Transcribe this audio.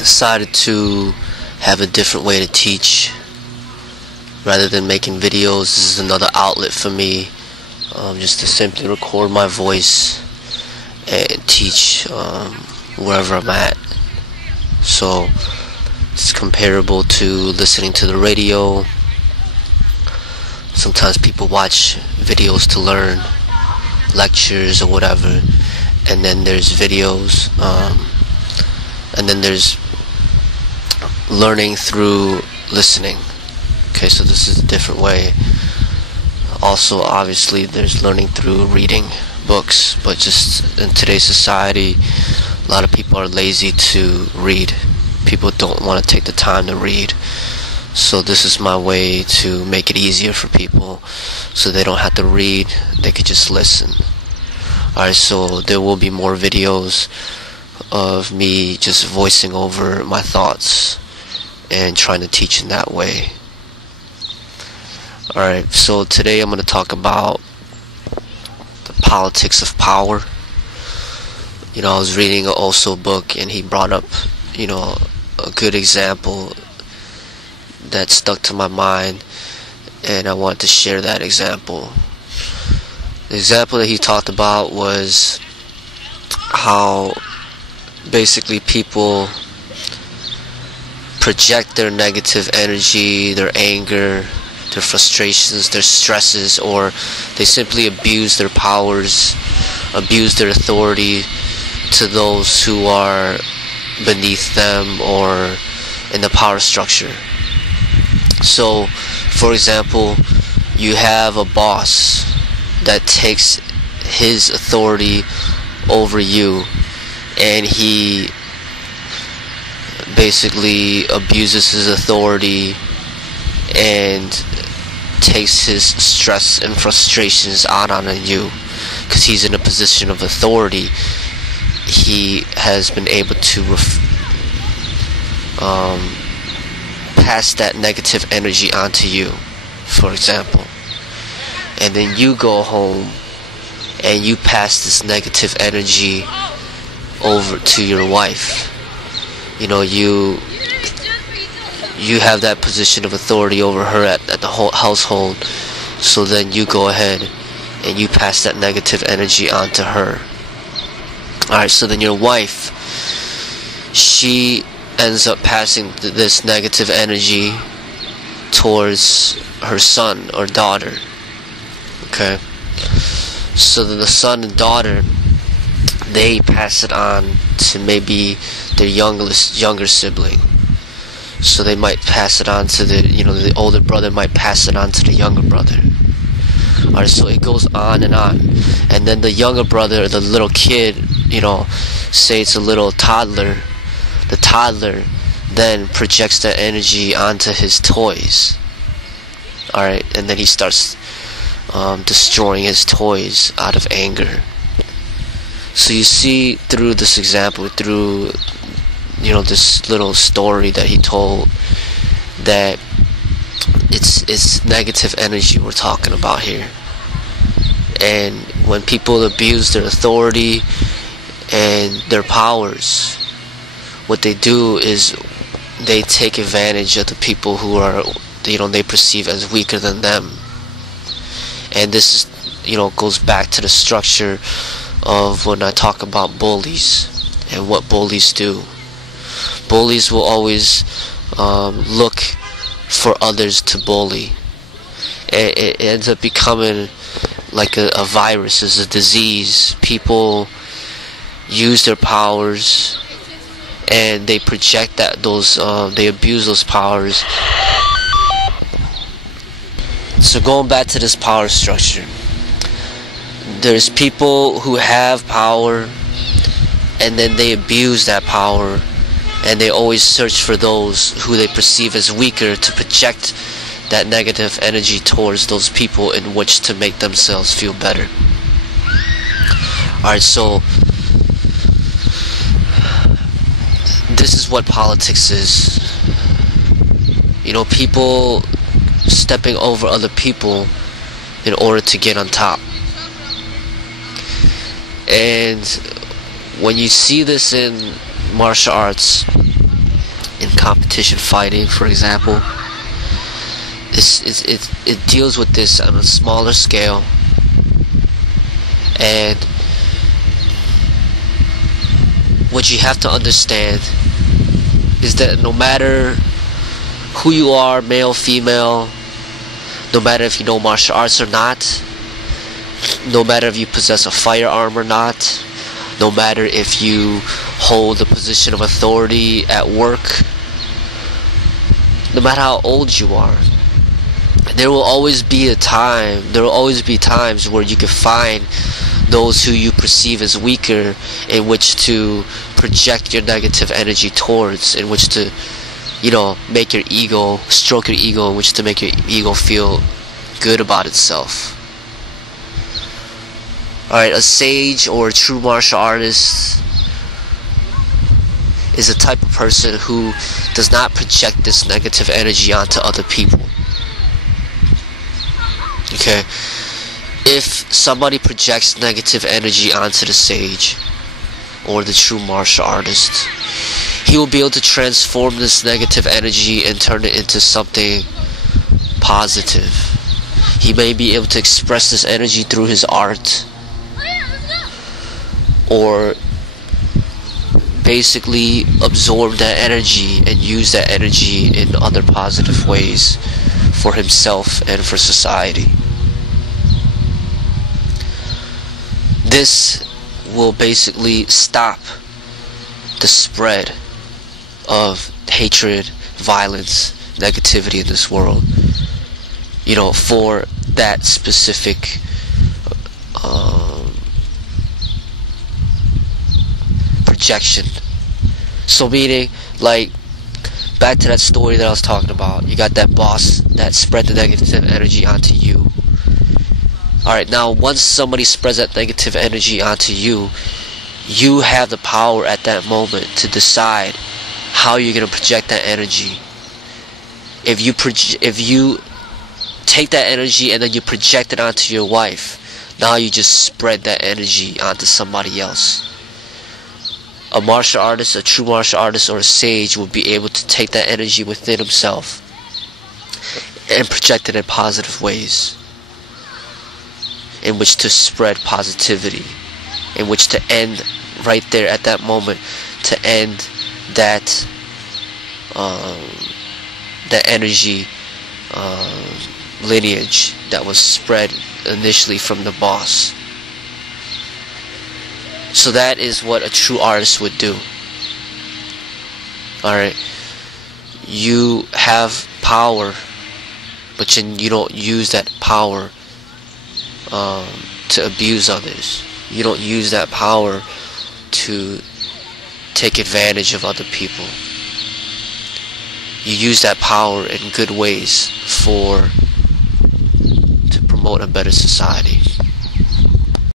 decided to have a different way to teach. Rather than making videos, this is another outlet for me, just to simply record my voice and teach wherever I'm at. So it's comparable to listening to the radio. Sometimes people watch videos to learn, lectures or whatever, and then there's videos, and then there's learning through listening. Okay, so this is a different way. Also, obviously, there's learning through reading books, but just in today's society, a lot of people are lazy to read. People don't want to take the time to read. So this is my way to make it easier for people, so they don't have to read, they could just listen. Alright, so there will be more videos of me just voicing over my thoughts and trying to teach in that way. Alright, so today I'm going to talk about the politics of power. You know, I was reading an Osho book and he brought up, you know, a good example that stuck to my mind, and I wanted to share that example. The example that he talked about was how basically people project their negative energy, their anger, their frustrations, their stresses, or they simply abuse their powers, abuse their authority to those who are beneath them or in the power structure. So, for example, you have a boss that takes his authority over you, and he basically abuses his authority and takes his stress and frustrations out on you because he's in a position of authority. He has been able to pass that negative energy onto you, for example, and then you go home and you pass this negative energy over to your wife. You know, you have that position of authority over her at the whole household, so then you go ahead and you pass that negative energy onto her. Alright, so then your wife, she ends up passing this negative energy towards her son or daughter. Okay, so then the son and daughter, they pass it on to maybe their younger sibling. So they might pass it on to the older brother might pass it on to the younger brother. Alright, so it goes on, and then the younger brother, the little kid, say it's a little toddler, the toddler then projects that energy onto his toys. Alright, and then he starts destroying his toys out of anger. So you see through this example, through this little story that he told, that it's negative energy we're talking about here. And when people abuse their authority and their powers, what they do is they take advantage of the people who are, they perceive as weaker than them. And this is, goes back to the structure of when I talk about bullies and what bullies do. Bullies will always look for others to bully. It ends up becoming like a virus, as a disease. People use their powers and they project they abuse those powers. So going back to this power structure, there's people who have power and then they abuse that power, and they always search for those who they perceive as weaker to project that negative energy towards those people in which to make themselves feel better. Alright, so this is what politics is. People stepping over other people in order to get on top. And when you see this in martial arts, in competition fighting, for example. It deals with this on a smaller scale, and what you have to understand is that no matter who you are, male, female, no matter if you know martial arts or not, no matter if you possess a firearm or not, no matter if you hold a position of authority at work, no matter how old you are, there will always be times where you can find those who you perceive as weaker, in which to project your negative energy towards, in which to, make your ego, stroke your ego, in which to make your ego feel good about itself. Alright, a sage or a true martial artist is a type of person who does not project this negative energy onto other people. Okay? If somebody projects negative energy onto the sage or the true martial artist, he will be able to transform this negative energy and turn it into something positive. He may be able to express this energy through his art, or basically absorb that energy and use that energy in other positive ways for himself and for society. This will basically stop the spread of hatred, violence, negativity in this world, for that specific projection. So meaning, like, back to that story that I was talking about, you got that boss that spread the negative energy onto you. Alright, now once somebody spreads that negative energy onto you, you have the power at that moment to decide how you're going to project that energy. If you take that energy and then you project it onto your wife, now you just spread that energy onto somebody else. A martial artist, a true martial artist, or a sage will be able to take that energy within himself and project it in positive ways, in which to spread positivity, in which to end right there at that moment, to end that that energy lineage that was spread initially from the boss. So that is what a true artist would do. Alright, you have power, but you don't use that power to abuse others. You don't use that power to take advantage of other people. You use that power in good ways to promote a better society.